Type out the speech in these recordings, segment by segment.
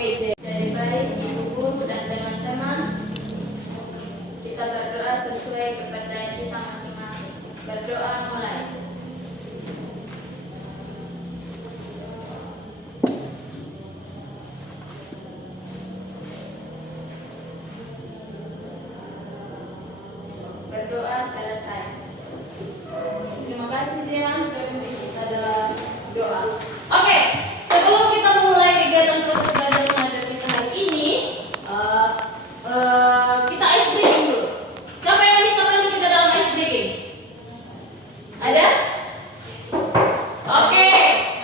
Oke, jadi baik ibu guru dan teman-teman, kita berdoa sesuai kepercayaan kita masing-masing. Berdoa mulai. Berdoa selesai. Terima kasih Jian sudah memimpin kita dalam doa. Oke, sebelum kita mulai kegiatan proses belajar mengajar kita hari ini, kita ice breaking dulu. Siapa yang bisa bantu kita dalam ice breaking? Ada? Oke,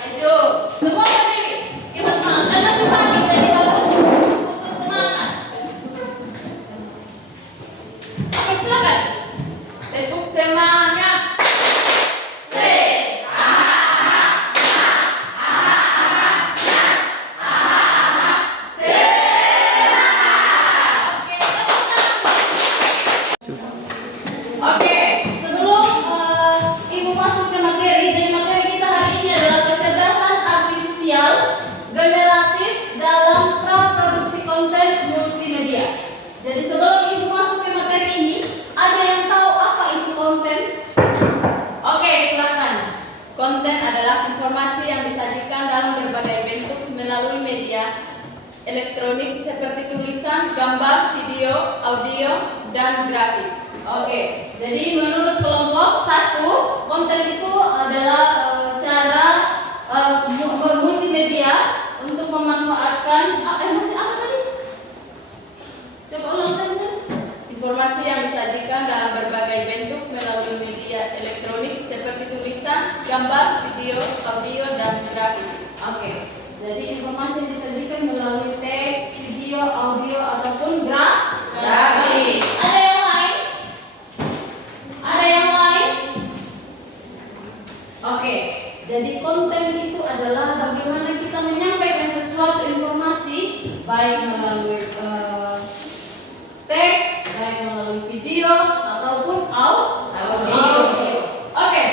maju. Semua berdiri. Kita semangat. Dan masih pagi jadi harus untuk semangat. Oke, silakan. Tepuk semangat. Oke, sebelum ibu masuk ke materi, jadi materi kita hari ini adalah kecerdasan artifisial generatif dalam praproduksi konten multimedia. Jadi sebelum ibu masuk ke materi ini, ada yang tahu apa itu konten? Oke, silakan. Konten adalah informasi yang disajikan dalam berbagai bentuk melalui media elektronik seperti tulisan, gambar, video, audio, dan grafis. Oke, jadi menurut kelompok 1, konten itu adalah cara multimedia untuk memanfaatkan masih apa tadi? Coba ulang tadi. Informasi yang disajikan dalam berbagai bentuk melalui media elektronik seperti tulisan, gambar, video, audio, dan grafis. Oke, jadi informasi yang disajikan melalui teks, video, audio, ataupun grafis. Ada yang lain? Ada yang lain? Oke, jadi konten itu adalah bagaimana kita menyampaikan sesuatu informasi, baik melalui teks, baik melalui video, ataupun audio. Oke,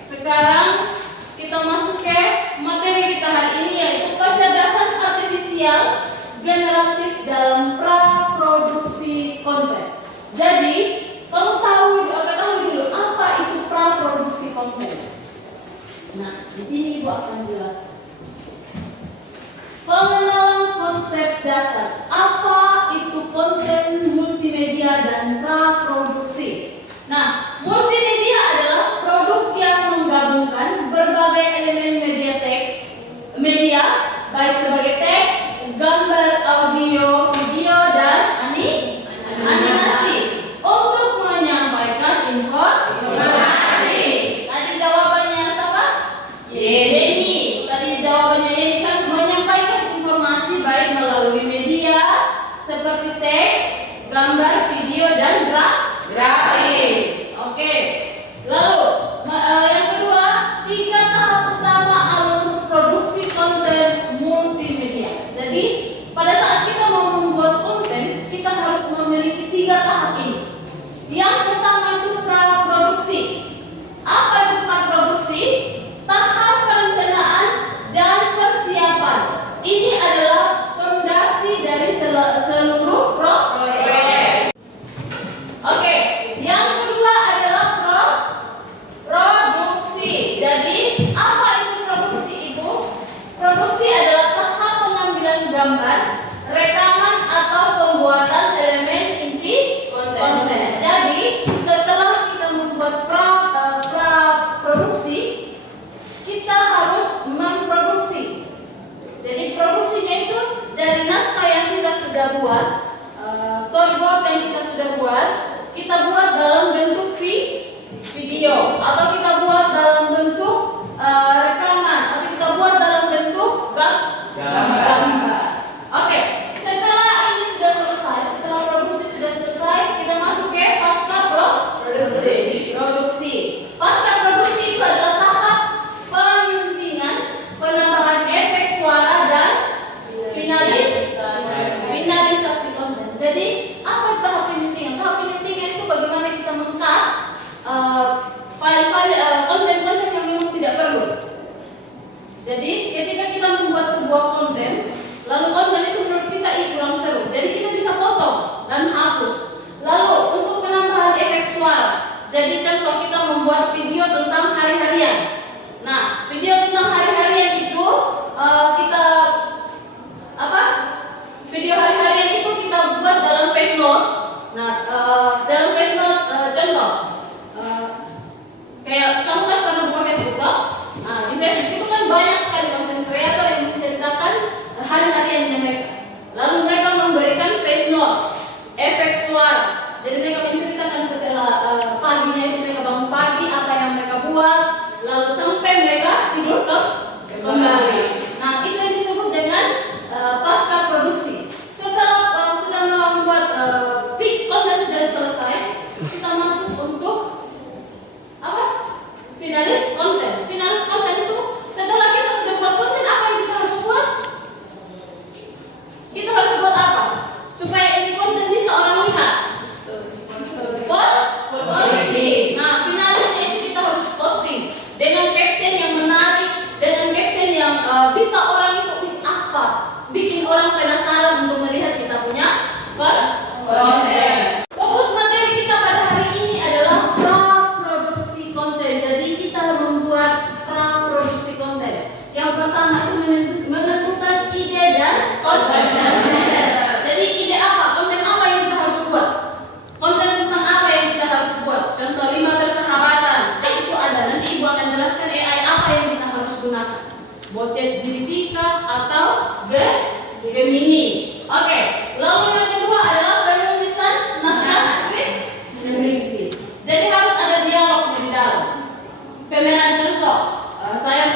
sekarang kita masuk ke materi kita hari ini, yaitu kecerdasan artifisial generatif dalam praproduksi konten. Jadi, kamu agak tahu dulu apa itu praproduksi konten. Nah, di sini ibu akan jelaskan. Pengenalan konsep dasar. Apa itu konten multimedia dan praproduksi? Nah, multimedia adalah produk yang menggabungkan berbagai elemen media, baik sebagai teks, gambar, audio, video, dan animasi untuk menyampaikan informasi. Tadi jawabannya siapa? Yeni. Tadi jawabannya Yeni kan menyampaikan informasi baik melalui media seperti teks, gambar, video, dan grafis. Oke. Lalu yang kedua, 3 tahap utama alur produksi konten multimedia. Jadi pada saat kita mau membuat konten, kita harus memiliki 3 tahap ini. Yang pertama itu praproduksi. Apa itu praproduksi? Tahap perencanaan dan persiapan. Ini adalah fondasi dari seluruh proyek. Oke, yang kedua adalah produksi. Jadi, apa itu produksi Ibu? Produksi adalah tahap pengambilan gambar, rekaman atau pembuatan elemen inti konten. Jadi, setelah kita membuat praproduksi, kita harus memproduksi. Jadi, produksinya itu dari naskah yang kita sudah buat, storyboard yang kita sudah buat, kita buat dalam bentuk video, atau kita buat dalam bentuk rekaman, atau kita buat dalam bentuk gambar. Oke, setelah ini sudah selesai, setelah produksi sudah selesai, kita masuk ke pasca produksi. Pasca produksi itu adalah tahap penyuntingan, penambahan efek suara, dan finalisasi konten. Jadi apa tahap penyuntingan? Tahap penyuntingan itu bagaimana kita meng-cut file-file konten-konten yang memang tidak perlu. Jadi ketika kita membuat sebuah konten, lalu konten itu dan hapus. Lalu untuk penambahan efek suara. Jadi contoh kita membuat video tentang hari-harian. Nah, video tentang hari-harian itu kita video hari-harian itu kita buat dalam voice note. Nah, dalam voice note contoh kayak kamu kan pernah buka Facebook toh? Nah, di Facebook itu kan banyak sekali konten kreator yang menceritakan hari-hariannya mereka. Lalu mereka memberikan voice note, efek suara. Jadi mereka menceritakan setelah paginya itu mereka bangun pagi apa yang mereka buat, lalu sampai mereka tidur kembali. Nah, itu yang disebut dengan pasca produksi. Setelah sudah membuat fix konten sudah selesai, kita masuk untuk finalis konten. Finalis konten itu setelah kita sudah buat konten, apa yang kita harus buat? Kita harus buat apa? Supaya ini konten bisa orang lihat. Posting. Nah, finalisnya itu kita harus posting dengan caption yang menarik, dengan caption yang bisa orang itu apa? Bikin orang penasaran untuk melihat kita punya konten. Fokus materi kita pada hari ini adalah praproduksi konten. Jadi kita membuat praproduksi konten. Yang pertama itu menentukan ide dan konsep. Jadi ide apa? Konten apa yang kita harus buat? Konten tentang apa yang kita harus buat? Contoh 5 persahabatan. Itu ada. Nanti ibu akan jelaskan AI apa yang kita harus gunakan. ChatGPT atau Gemini. Oke. Lalu yang kedua adalah penulisan naskah skripsi. Jadi harus ada dialog di dalam. Pemeran contoh, saya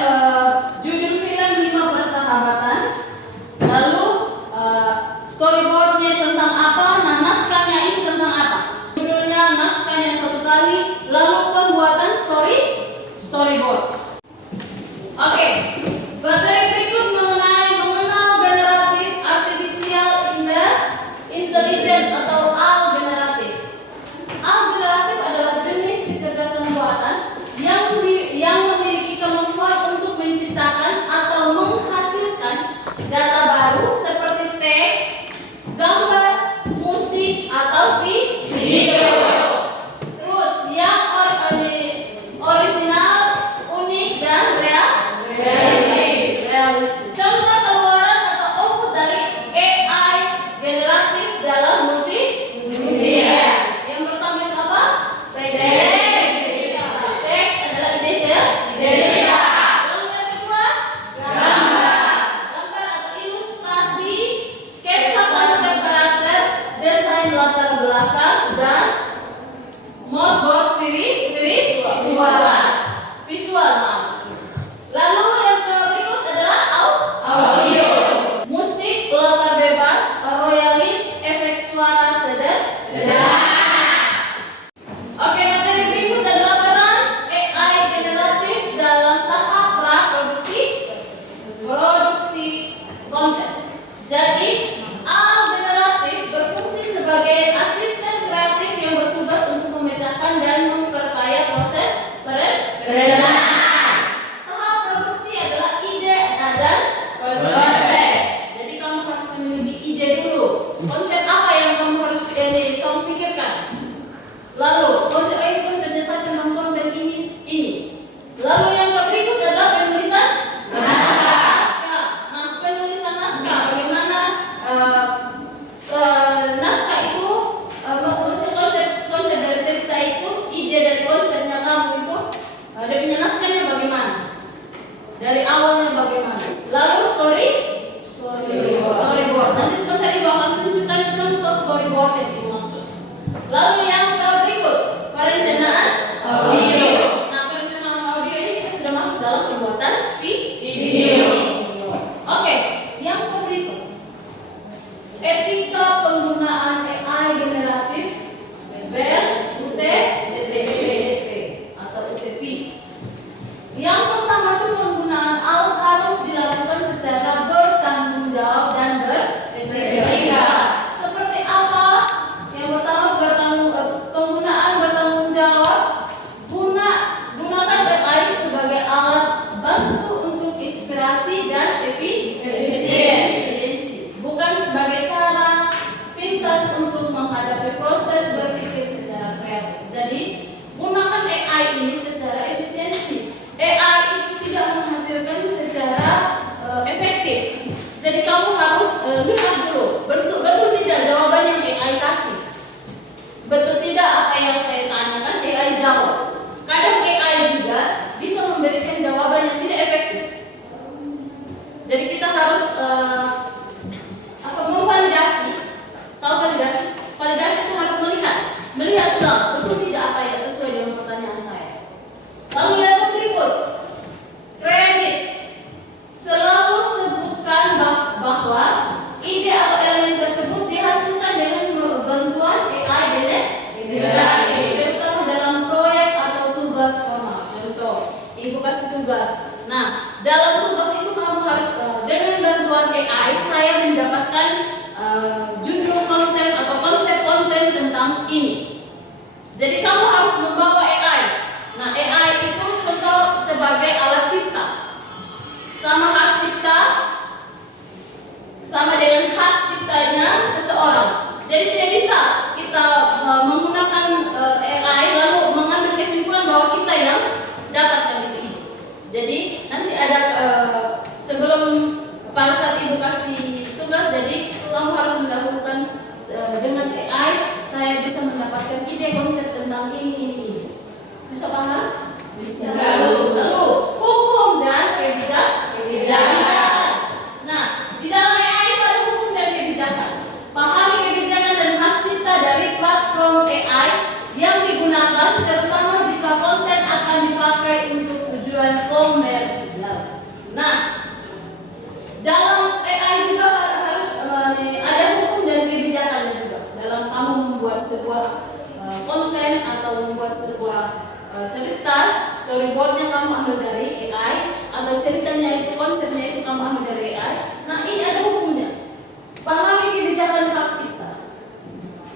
judul film 5 persahabatan. Lalu storyboardnya tentang apa? Nah, naskahnya itu tentang apa? Judulnya, naskahnya 1 kali. Lalu pembuatan storyboard. Oke. Materi berikut mengenai mengenal generatif artificial intelligence atau AI generatif. AI generatif adalah jenis kecerdasan buatan yang memiliki kemampuan untuk menciptakan atau menghasilkan data baru seperti teks, gambar, musik atau video. Terus yang original, unik dan realistis. Contoh keluaran atau output dari AI generatif dalam multimedia. Yang pertama itu apa? Teks adalah ide cerita. Lalu yang kedua, gambar atau ilustrasi, sketsa konsep karakter, desain latar belakang dan mood board visual. Lalu yang berikut adalah audio. Musik, latar bebas, royalin, efek suara sederhana. Oke, materi berikut adalah peran AI generatif dalam tahap praproduksi konten. Jadi, AI generatif berfungsi sebagai asisten kreatif yang bertugas untuk memecahkan dan memperkaya proses perencanaan. Tahap produksi adalah ide dan konsep. Jadi kamu harus memiliki ide dulu. Konsep apa yang kamu harus kamu pikirkan? Lalu konsepnya saja tentang konten ini. Lalu yang berikut adalah penulisan naskah. Nah, penulisan naskah Jadi kita harus memvalidasi. Tahu validasi? Validasi itu harus melihat ulang betul tidak apa yang sesuai dengan pertanyaan saya. Lalu yang berikut, kredit. Selalu sebutkan bahwa ide atau elemen tersebut dihasilkan dengan bantuan AI terutama dalam proyek atau tugas formal. Contoh, ibu kasih tugas. Nah, dalam tugas itu kamu harus dengan bantuan AI saya mendapatkan judul konten atau konsep konten tentang ini. Jadi kamu harus membawa AI. Nah, AI itu contoh sebagai alat cipta. Sama hak cipta sama dengan hak ciptanya seseorang. Jadi tidak bisa kita menggunakan AI lalu mengambil kesimpulan bahwa kita yang dapatkan itu. Jadi nanti ada sebelum pada saat ibu kasih tugas, jadi kamu harus mendahulukan dengan AI saya bisa mendapatkan ide konsep tentang ini. Bisa paham? Bisa. Lalu hukum dan kebijakan. Nah, di dalam AI itu ada hukum dan kebijakan. Pahami kebijakan dan hak cipta dari platform AI yang digunakan, terutama jika konten akan dipakai untuk tujuan komersial. Nah, dalam AI juga harus ada hukum dan kebijakannya juga dalam kamu membuat sebuah konten atau membuat sebuah cerita. Storyboardnya kamu ambil dari AI atau ceritanya itu konsepnya itu kamu ambil dari AI. Nah, ini ada hukumnya. Pahami kebijakan hak cipta.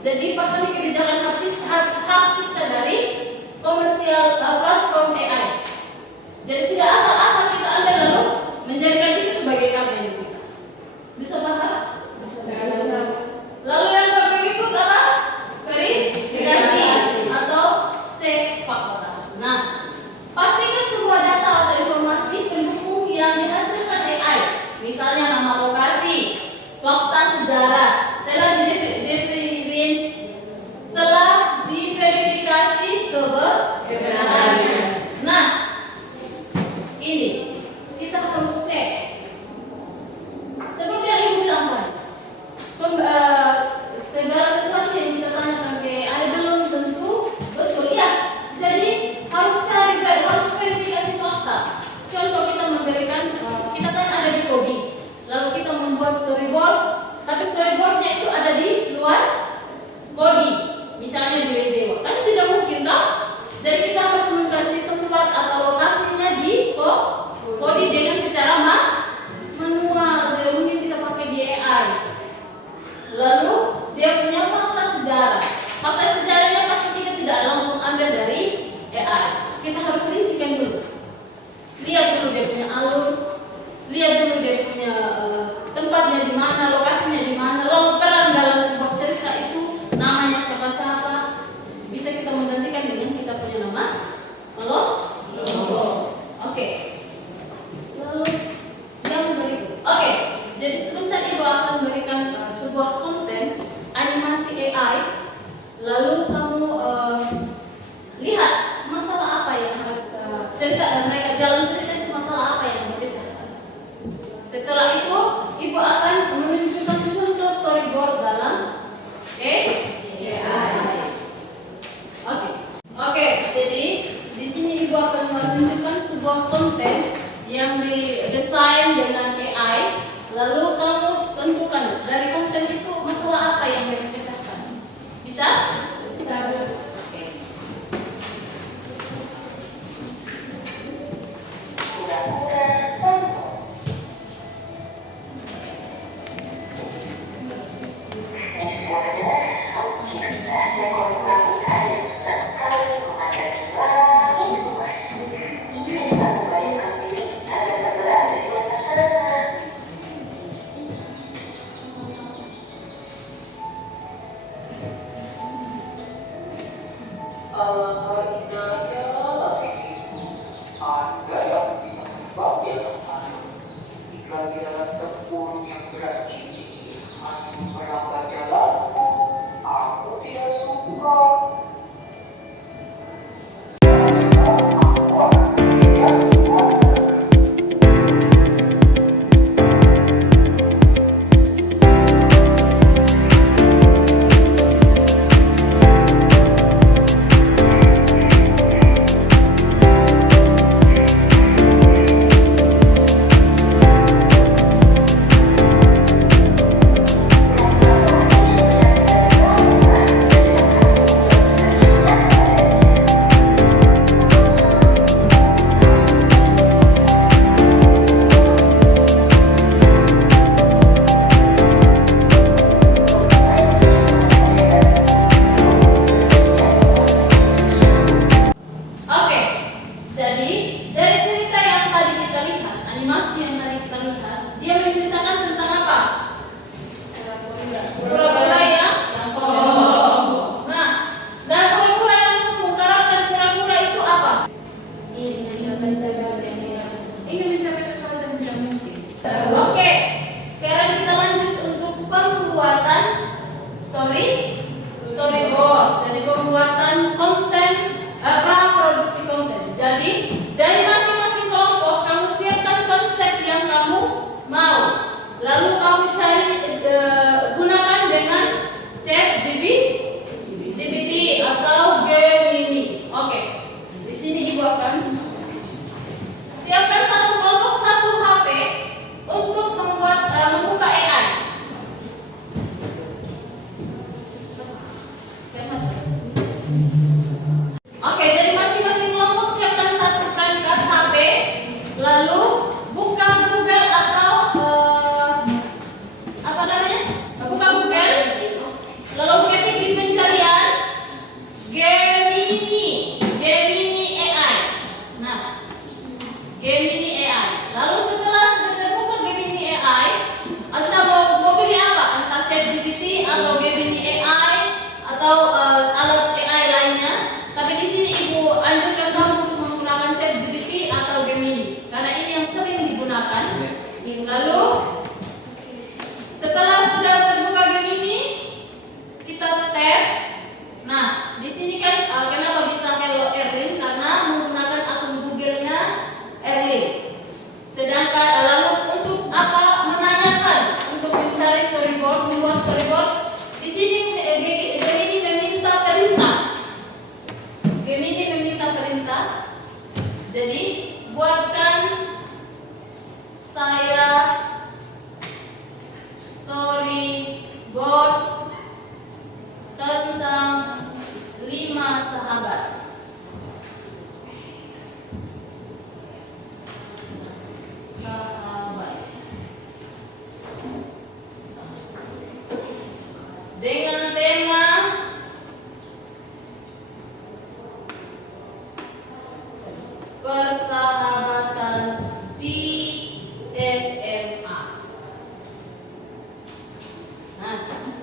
Jadi pahami kebijakan hak cipta dari komersial platform AI. Jadi tidak asal-asal kita ambil lalu menjadikan itu sebagai karya kita. Bisa paham? Bisa. Lalu yang berikut apa? Verifikasi atau cek fakta. Nah, pastikan sebuah data atau informasi pendukung yang dihasilkan AI, misalnya nama lokasi, fakta sejarah, telah diverifikasi kebenarannya. Nah, ini kita harus cek. Seperti yang ibu bilang tadi, segala sesuatu yang kita tanyakan ke AI belum tentu betul ya. Jadi harus verifikasi fakta. Contoh kita memberikan, kita kan ada di coding, lalu kita membuat storyboard, tapi storyboardnya itu ada di luar coding, misalnya di WZW. Kan tidak mungkin toh. Jadi kita harus mengganti tempat atau lokasinya di coding dengan secara manual. Tidak mungkin kita pakai di AI. Lalu dia punya fakta sejarah. Fakta sejarahnya pasti kita tidak langsung ambil dari AI. Kita harus rincikan dulu. Lihat dulu dia punya alur, lihat dulu dia punya tempatnya di mana, lokasinya di mana, lalu peran dalam sebuah cerita itu namanya siapa-siapa. Bisa kita menggantikan dengan kita punya nama. Halo? Oke. Lalu yang berikut. Oke. Jadi sebentar ibu akan memberikan sebuah konten animasi AI. Lalu kamu lihat masalah apa yang harus cerita mereka dalam cerita itu, masalah apa yang dipecahkan. Setelah itu ibu akan menunjukkan contoh storyboard dalam AI. Oke. Jadi di sini ibu akan menunjukkan sebuah konten yang didesain dengan AI. Lalu kamu tentukan dari konten itu masalah apa yang dipecahkan. Bisa? Bisa. Oke. Alangkah indahnya langit itu, Anda yang bisa terbang di atas sana. Jika di dalam tempurung yang berat ini hanya merambat jalanku, aku tidak suka. Aku akan menjadi semuanya.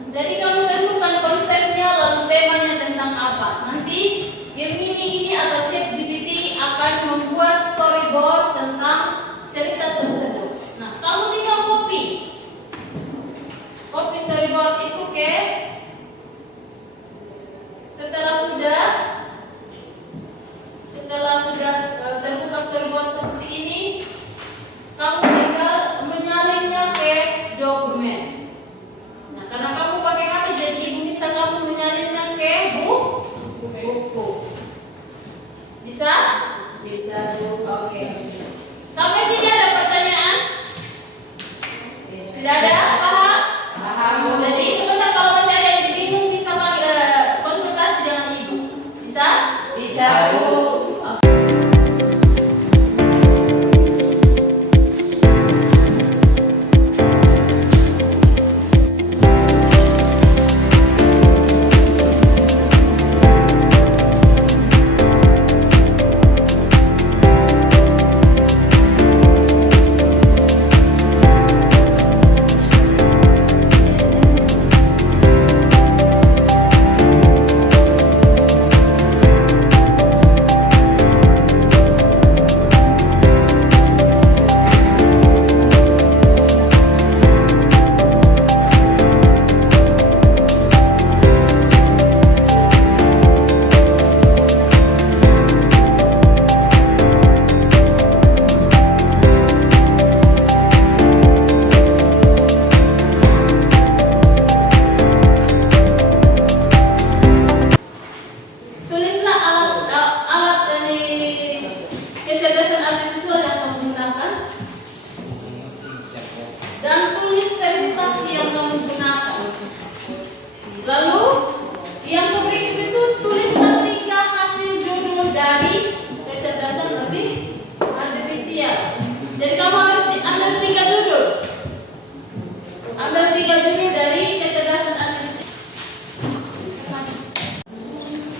Jadi kamu tentukan konsepnya lalu temanya tentang apa. Nanti Gemini ini atau ChatGPT akan membuat storyboard tentang cerita tersebut. Nah, kamu tinggal copy storyboard itu ke. Setelah sudah terbuka storyboard seperti ini, kamu tinggal menyalinnya ke dokumen. Nah, karena kamu pakai HP, jadi ibu minta kamu menyalinnya ke buku. Bisa? Bisa, Bu. Oke. Sampai sini ada pertanyaan? Tidak ada? Paham? Paham. Jadi sebentar, kalau masih ada yang bingung bisa konsultasi dengan ibu. Bisa? Bisa, Bu. Dan tulis perintah yang kamu gunakan. Lalu yang berikut itu tulislah 3 hasil judul dari kecerdasan artifisial. Jadi kamu harus ambil 3 judul. Ambil 3 judul dari kecerdasan artifisial.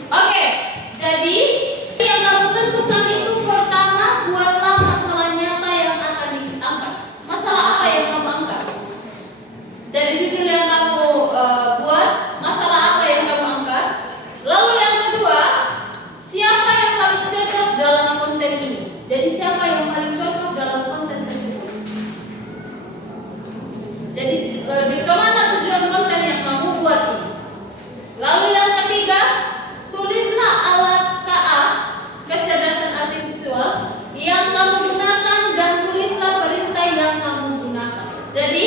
Oke, jadi yang kamu tentukan itu pertama, buatlah masalah nyata yang akan diangkat. Masalah apa yang kamu angkat? Dari judul yang kamu buat, masalah apa yang kamu angkat? Lalu yang kedua, siapa yang paling cocok dalam konten ini? Jadi siapa yang paling cocok dalam konten tersebut? Jadi di kemana tujuan konten yang kamu buat ini? Lalu yang ketiga, tulislah alat KA, kecerdasan artifisial, yang kamu gunakan dan tulislah perintah yang kamu gunakan. Jadi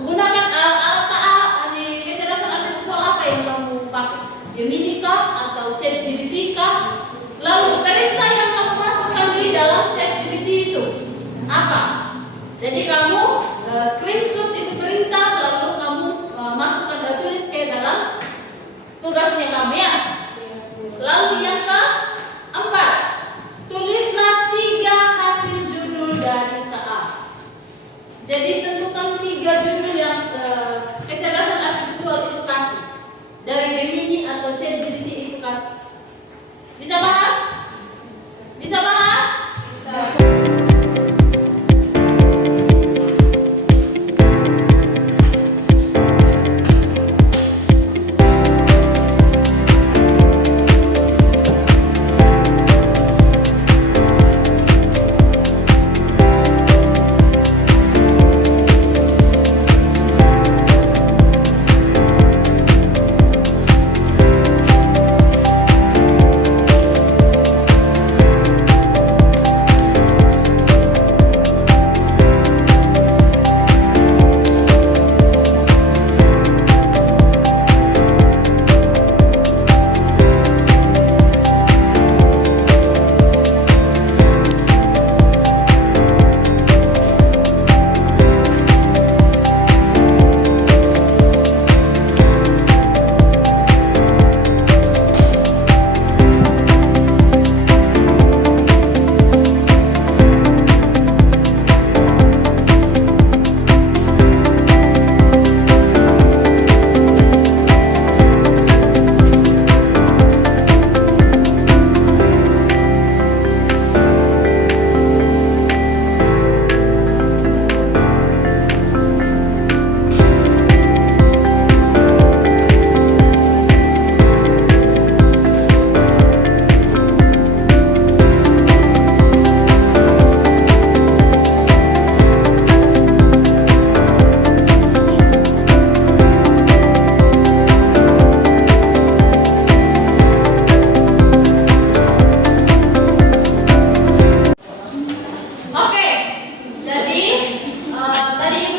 gunakan alat KA di kecerdasan artifisial apa yang kamu pakai? Gemini kah atau ChatGPT kah? Lalu perintah yang kamu masukkan di dalam ChatGPT itu apa? Jadi kamu screenshot itu perintah, lalu kamu masukkan dan tulis ke dalam tugasnya kamu ya. Lalu yang keempat, tulislah 3 hasil judul dari KA. Jadi tentukan 3 judul yang kecerdasan artifisial itu kasih. Dari Gemini atau ChatGPT itu kasih. Bisa paham? Bisa paham? Bisa.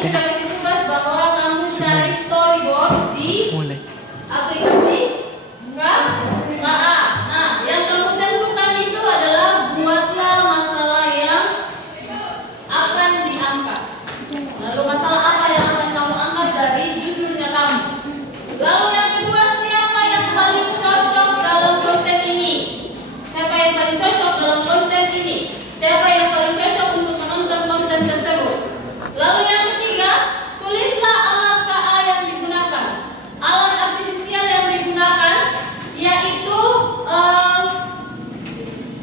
sudah kasih tugas bahwa kamu cari storyboard di aplikasi enggak? Nah, yang kamu tentukan itu adalah buatlah masalah yang akan diangkat. Lalu masalah apa yang akan kamu angkat dari judulnya kamu. Lalu yang kedua, siapa yang paling cocok dalam konten ini? Siapa yang paling cocok dalam konten ini? Siapa yang paling cocok untuk menonton konten tersebut? Lalu yang ketiga, tulislah alat KA yang digunakan. Alat artifisial yang digunakan yaitu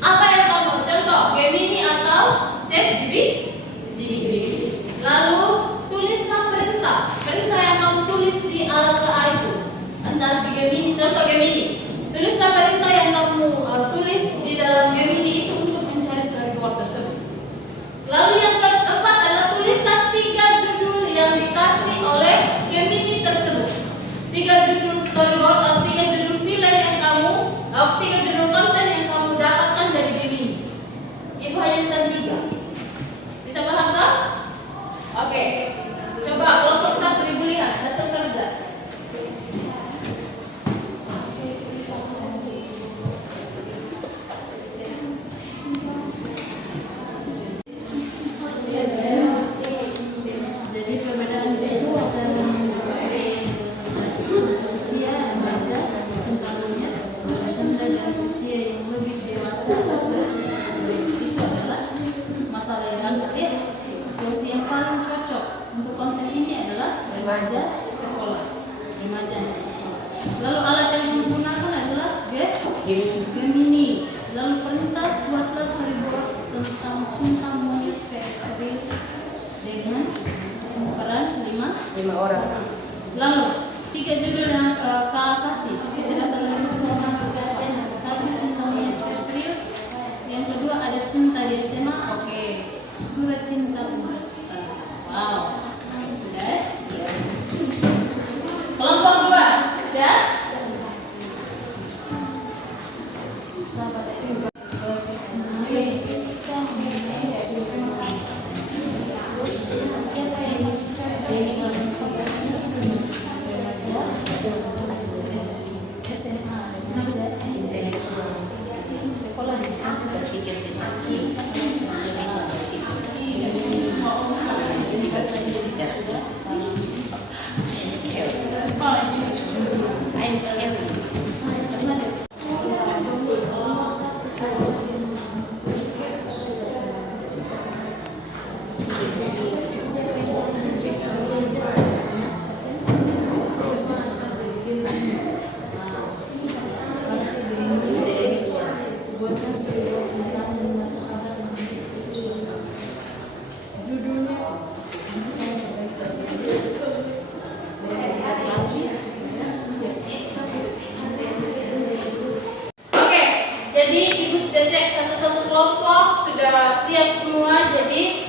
apa yang kamu contoh, Gemini atau ChatGPT. Lalu tulislah perintah yang kamu tulis di alat KA itu. Antara di Gemini, contoh Gemini. Tulislah perintah yang kamu tulis di dalam Gemini itu untuk mencari storyboard tersebut. Lalu yang keempat adalah tulislah 3 judul yang dikasih oleh Gemini tersebut. 3 judul storyboard atau 3 judul film yang kamu, 3 judul konten yang kamu dapatkan dari Gemini. Ibu hanya minta 3. Bisa paham tak? Oke. Coba kelompok 1 Ibu lihat hasil kerja. Jadi perbedaan itu acara usia remaja, cinta monyet, cinta dan usia yang lebih dewasa. Itu adalah masalah yang angkat ya. Terus yang paling cocok untuk konten ini adalah remaja sekolah, remaja sekolah. Lalu alat yang digunakan adalah Gemini. Lalu perintah buatlah storyboard tentang cinta monyet serius dengan peran 5 orang. Lalu 3 judul yang kasih kecerdasan emosional sejatinya. 1 cinta monyet serius. Yang kedua ada cinta di SMA. Oke. Surat cinta untuk star. Wow. Sudah? Kelompok 2 sudah? Sahabat jadi Ibu sudah cek satu-satu kelompok, sudah siap semua. Jadi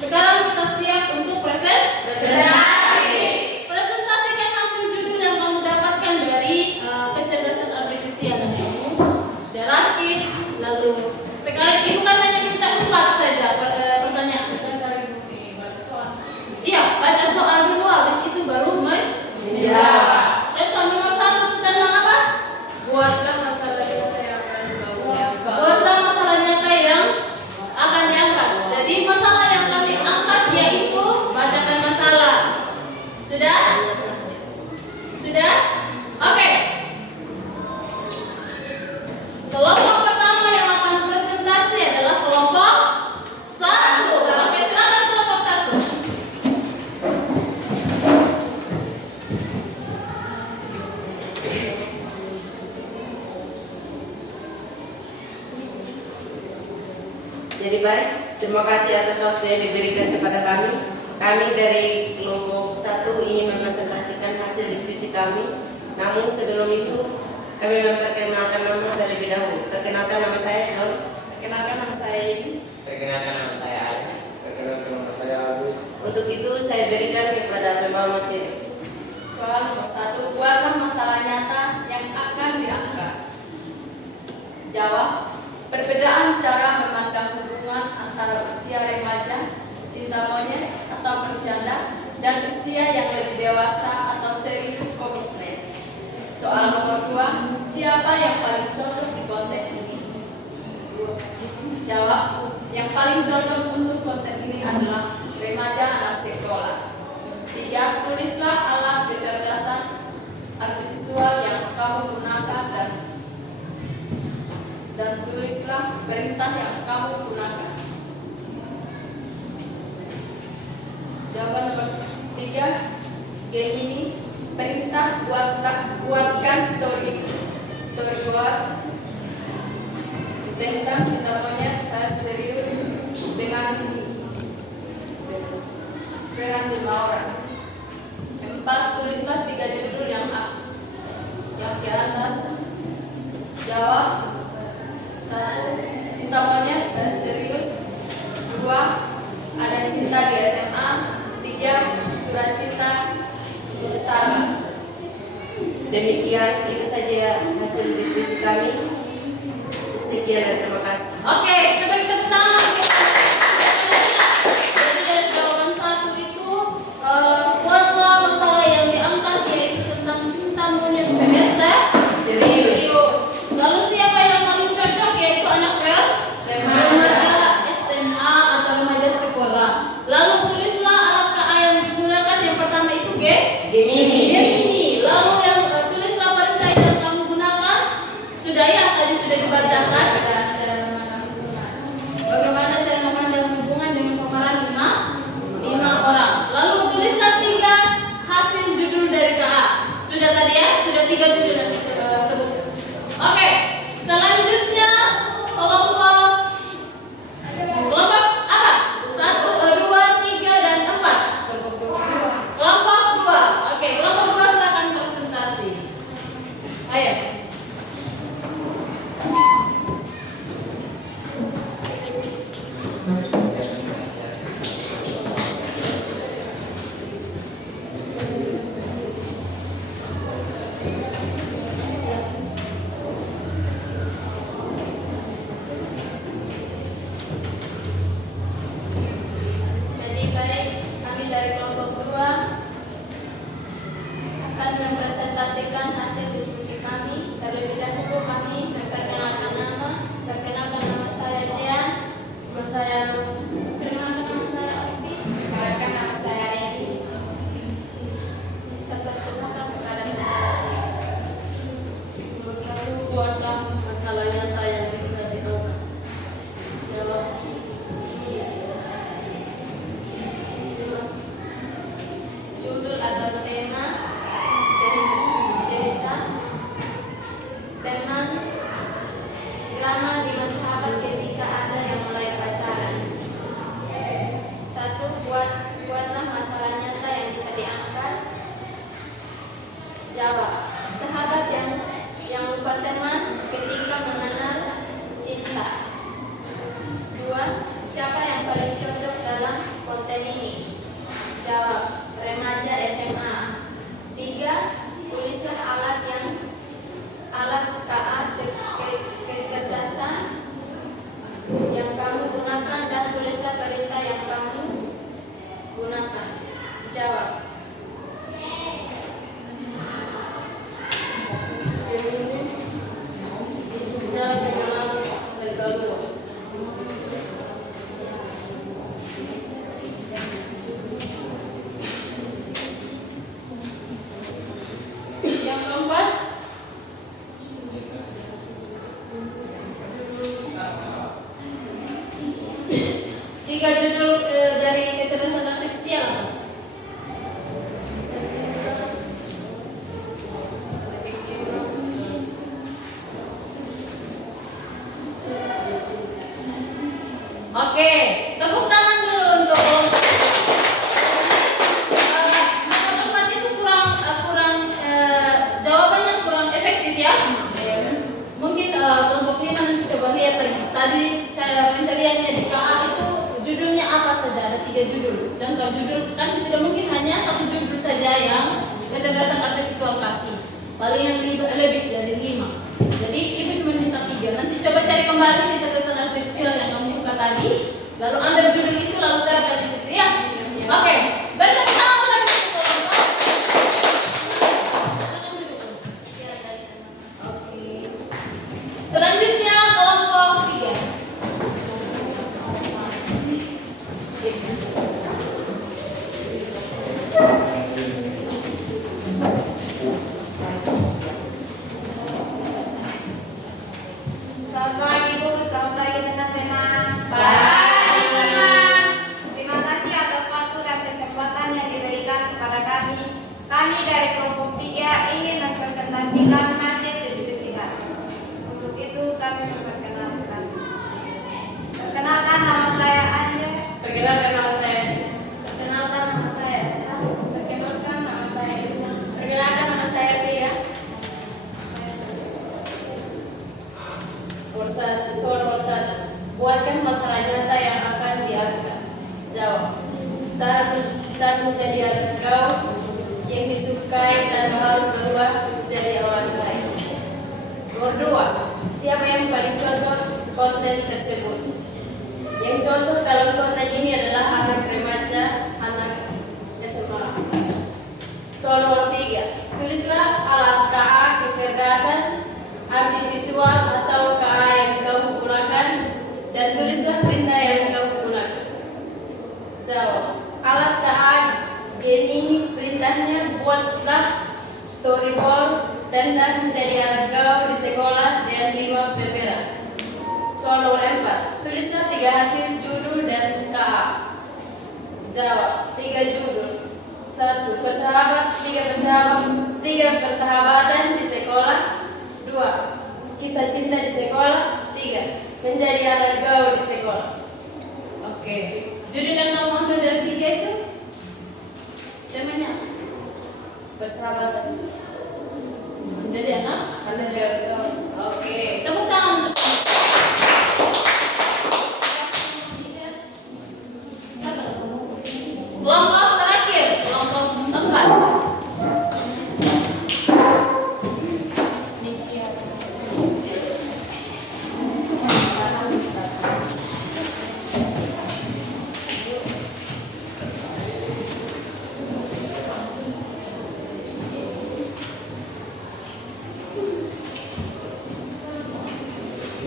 sekarang kita siap untuk presentasi. Presentasikan hasil judul yang kamu dapatkan dari kecerdasan artifisial yang kamu sudah rakit. Lalu sekarang Ibu kan hanya minta 4 saja pertanyaan. Iya, baca soal dulu, habis itu baru menjawab. Contoh nomor 1 itu tentang apa? Buatlah masalah nyata yang akan diangkat. Jadi masalah yang kami angkat yaitu bacakan masalah. Sudah? Sudah? Oke. Kelompok pertama yang akan presentasi adalah kelompok 1. Oke, silakan kelompok 1. Jadi baik, terima kasih atas waktu yang diberikan kepada kami. Kami dari kelompok 1 ingin mempresentasikan hasil diskusi kami. Namun sebelum itu, kami memperkenalkan nama dari lebih dahulu. Perkenalkan nama saya Don. Perkenalkan nama saya Ini. Perkenalkan nama saya Adi. Perkenalkan nama saya Agus. Untuk itu saya berikan kepada pembawa materi. Soal nomor 1, buatlah masalah nyata yang akan diangkat. Jawab, perbedaan cara memandang hubungan antara usia remaja, cinta monyet, atau atau bercanda, dan usia yang lebih dewasa atau serius komitmen. Soal nomor 2, siapa yang paling cocok di konten ini? Jawab, yang paling cocok untuk konten ini adalah remaja anak sekolah. 3, tulislah alat kecerdasan artifisial yang kamu gunakan dan tulislah perintah yang kamu gunakan. Jawaban nomor 3, Gemini, perintah buatkan storyboard tentang cinta monyet serius dengan 5 orang. 4, tulislah 3 judul yang di atas. Jawab, 1, cinta monyet serius. 2, ada cinta di SMA. 3, surat cinta untuk Starbucks. Demikian itu saja hasil diskusi kami. Sekian dan terima kasih. Oke, kita beri tepuk tangan. Jadi dari jawaban 1 itu buatlah masalah yang diangkat yaitu tentang cinta monyet biasa. Serius. Lalu siapa yang paling cocok yaitu anak remaja SMA atau remaja sekolah. Lalu tulislah alat KA yang digunakan. Yang pertama itu Gemini. Lalu yang tulislah perintah yang kamu gunakan. Sudah ya, tadi sudah dibacakan. Bagaimana cara memandang hubungan dengan pemeran 5 orang. Lalu tulislah 3 hasil judul dari KA. Sudah tadi ya, sudah 3 judul yang disebut. Oke, selanjutnya kelompok apa? 1, 2, 3 dan 4. Kelompok 2. Oke, kelompok 2 silakan presentasi. Ayo. Jadi baik, kami dari kelompok 2 akan mempresentasikan hasil diskusi kami. Terlebih dahulu kami memperkenalkan nama. Perkenalkan nama saya Jian. Perkenalkan nama saya Asti. Perkenalkan nama saya Edi. Silakan kepada nomor 1, buatlah masalah nyata yang bisa diangkat. Jawab. Judul atau tema cerita tentang drama 5 sahabat ketika ada yang mulai pacaran. 1, buatlah masalah nyata yang bisa diangkat. Jawab, sahabat yang lupa teman ketika mengenal cinta. 2, siapa yang paling cocok dalam konten ini? Jawab, remaja SMA. 3, tulislah alat KA kecerdasan yang kamu gunakan dan tulislah perintah yang kamu gunakan. Jawab. Yang keempat, 3 judul dari kecerdasan artifisial. Oke, tepuk tangan dulu untuk teman-teman itu jawabannya kurang efektif ya. Mungkin kelompok 5 nanti coba lihat lagi. Tadi cara pencariannya di KA itu judulnya apa saja, ada 3 judul. Contoh judul kan tidak mungkin hanya 1 judul saja yang kecerdasan artifisial kasih. Paling yang lebih dari 5. Jadi ibu cuma minta 3. Nanti coba cari kembali kecerdasan artifisial yang kamu buka tadi. Lalu ambil judul itu lalu terapkan di situ ya. Oke. kami dari kelompok 3 ingin mempresentasikan hasil diskusi kami. Untuk itu kami memperkenalkan. Perkenalkan, nama saya Anja. Perkenalkan nama saya. Perkenalkan, nama saya Esa. Perkenalkan nama saya Irma. Perkenalkan nama saya Pria. Soal persatu. Buatkan masalah nyata yang akan diangkat. Jawab. Cara menjadi engkau yang disukai tanpa harus berubah jadi orang lain. Nomor 2. Siapa yang paling cocok konten tersebut? Yang cocok dalam konten ini adalah anak remaja, anak SMA. Soal nomor 3. Tulislah alat KA kecerdasan arti visual atau KA yang kau gunakan dan tulislah perintah yang kau gunakan. Jawab. Alat KA Gemini perintahnya buatlah storyboard tentang menjadi anak kau di sekolah dan 5 pepera. Soal nomor 4. Tulislah 3 hasil judul dan KA. Jawab. 3 judul. 1. Persahabatan di sekolah. 2. Kisah cinta di sekolah. 3. Menjadi anak gaul di sekolah. Oke. Judul yang kamu ambil dari 3 itu temanya apa? Persahabatan. Menjadi anak gaul. Oke. Tepuk tangan untuk kelompok terakhir, kelompok 4.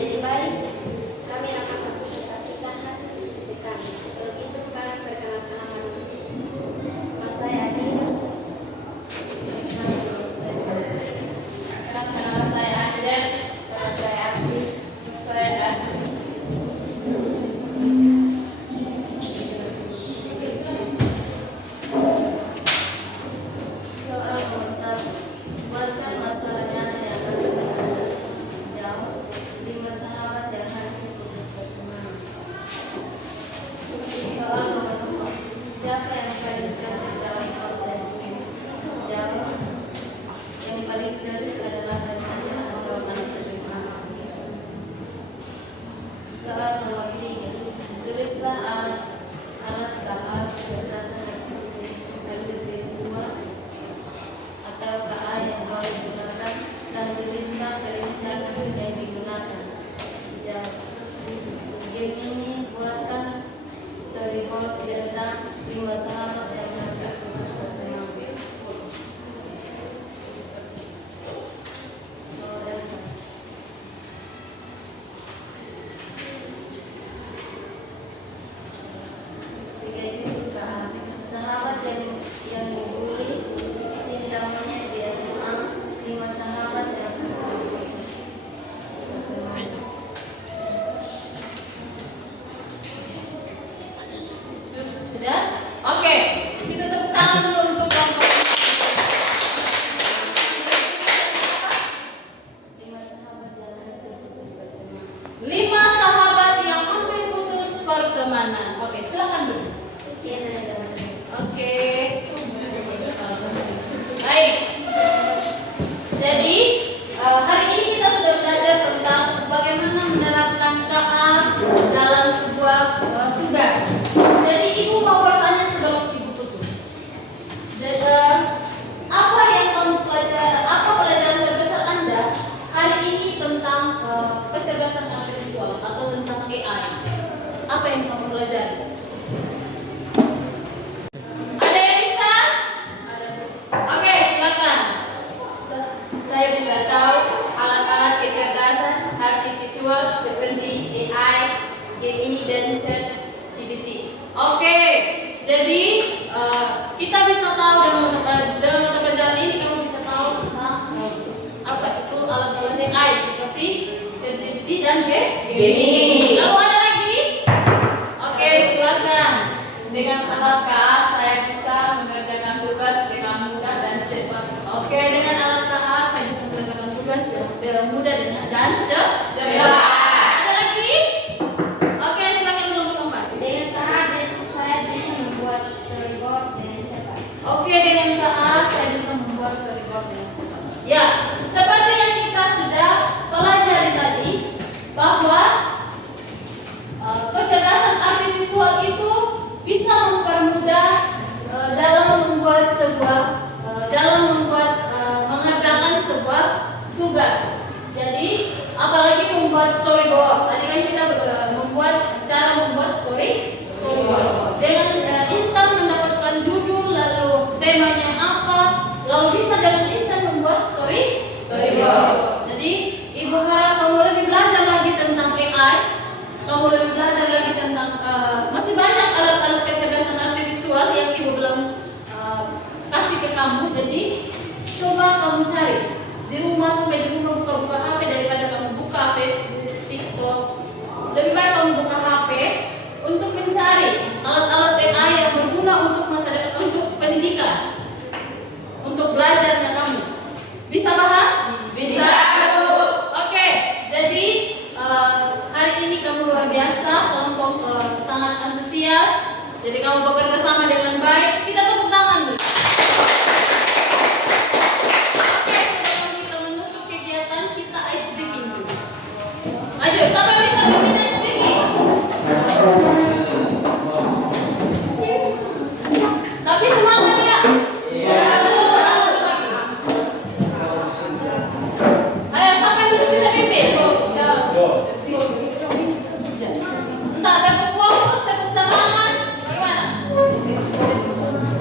Jadi baik, kami akan mempresentasikan hasil diskusi kami. Sebelum itu kami perkenalkan nama saya Adi. Nama saya Anja. Nama saya Adi. Saya Adi. Soal nomor 1. Buatkan masalah nyata yang akan dibahas. Jawab. 5 sahabat yang hari ini putus pertemanan. Soal nomor 2. Siapa yang paling cocok dalam konten ini? Jawab. Yang paling cocok adalah remaja atau anak SMA. Soal nomor 3. Tulislah alat KA kecerdasan visual atau KA yang kau gunakan dan tulislah perintah yang digunakan. Jawab. Game ini buatkan storyboard tentang 5 sahabat yang hampir putus bersama. Tiga judul KA. Sahabat yang dibully, cinta monyet di SMA, 5 sahabat yang Sudah? Oke. Kita tepuk tangan dulu untuk kelompok 5 sahabat yang hampir putus pertemanan. 5 sahabat yang hampir putus pertemanan. Oke, silakan dulu. Oke. Baik. Jadi hari ini kita sudah belajar tentang bagaimana menerapkan KA dalam sebuah tugas. Jadi ibu mau bertanya sebelum ibu tutup. Jadi, apa yang kamu pelajari? Apa pelajaran terbesar Anda hari ini tentang kecerdasan artifisial atau tentang AI? Apa yang kamu pelajari? Ada yang bisa? Oke, silakan. Saya bisa tahu alat-alat kecerdasan artifisial seperti AI, Gemini dan ChatGPT. Oke, jadi kita bisa tahu dalam mata pelajaran ini kamu bisa tahu tentang apa itu alat-alat AI seperti ChatGPT dan Gemini. Lalu ada lagi? Oke, silakan. Dengan alat KA saya bisa mengerjakan tugas dengan dan cepat. Ada lagi? Oke, silakan kelompok keempat. Dengan KA saya bisa membuat storyboard dengan cepat. Oke, dengan KA saya bisa membuat storyboard dengan cepat. Ya, seperti yang kita sudah pelajari tadi bahwa kecerdasan artifisial itu bisa mempermudah mengerjakan sebuah tugas. Jadi, apalagi membuat storyboard. Tadi kan kita cara membuat storyboard. Dengan instan mendapatkan judul, lalu temanya apa, lalu bisa dengan instan membuat storyboard. Jadi, Ibu harap kamu lebih belajar lagi tentang AI. Kamu lebih belajar lagi tentang masih banyak alat-alat kecerdasan artifisial yang Ibu belum kasih ke kamu. Jadi coba kamu cari di rumah, sampai di rumah buka-buka HP daripada kamu buka Facebook, TikTok. Lebih baik kamu buka HP untuk mencari alat-alat AI yang berguna untuk masa depan, untuk pendidikan, untuk belajarnya kamu. Bisa paham? Bisa. Oke, jadi hari ini kamu luar biasa, kelompok sangat antusias. Jadi kamu bekerja sama dengan baik. Kita tepuk tangan dulu. Oke, sebelum kita menutup kegiatan, kita ice breaking dulu. Ayo, siapa bisa bikin ice breaking? Tapi semangat ya. Ayo, siapa yang bisa bikin? Entah tepuk fokus, tepuk semangat, bagaimana?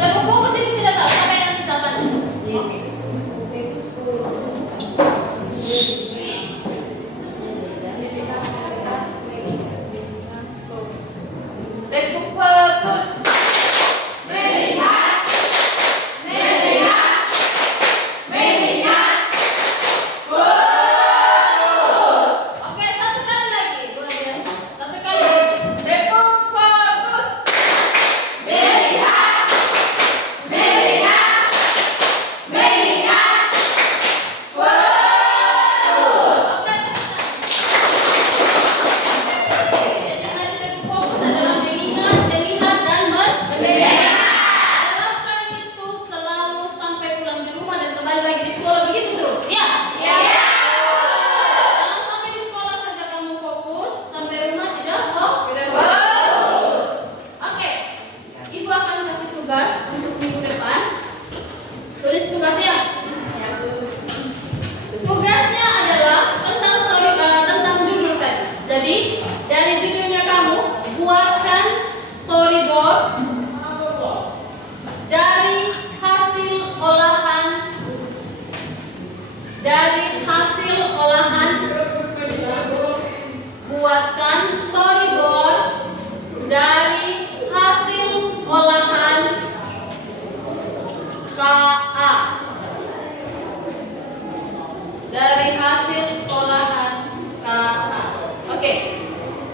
Tepuk fokus itu tidak tahu siapa yang bisa bantu. Oke. Tepuk fokus. Melihat. Fokus. Oke, satu kali lagi. Luar biasa. Satu kali lagi. Tepuk fokus. Melihat. Fokus. Jadi tadi tepuk fokus adalah mengingat, melihat dan harapkan itu selalu sampai pulang di rumah dan kembali lagi di sekolah begitu terus. Ya. Jangan sampai di sekolah saja kamu fokus, sampai rumah tidak fokus. Oke. Ibu akan kasih tugas untuk minggu depan. Tulis tugasnya. Tugasnya adalah tentang judul tadi. Jadi dari judulnya kamu buatkan storyboard dari hasil olahan. Buatkan storyboard dari hasil olahan KA. Dari hasil olahan KA. Oke.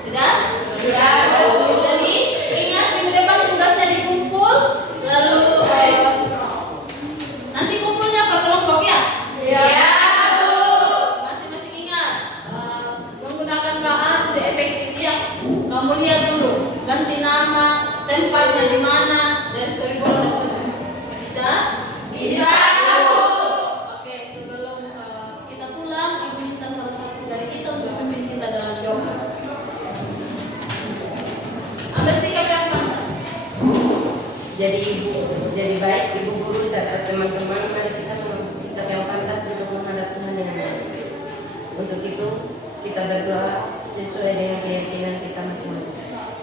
Sudah? Jadi ingat minggu depan tugasnya dikumpul, lalu nanti kumpulnya per kelompok ya? Masing-masing ingat menggunakan KA tidak efektif ya. Kamu lihat dulu, ganti nama, tempatnya di mana, dan storyboard tersebut. Bisa? Oke, sebelum kita pulang, Ibu minta salah satu dari kita untuk memimpin kita dalam doa. Ambil sikap yang pantas. Jadi baik ibu guru serta teman-teman, mari kita mengambil sikap yang pantas untuk menghadap Tuhan dengan baik. Untuk itu kita berdoa sesuai dengan keyakinan kita masing-masing.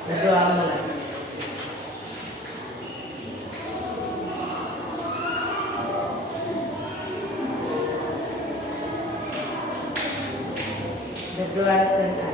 Berdoa mulai. Berdoa selesai.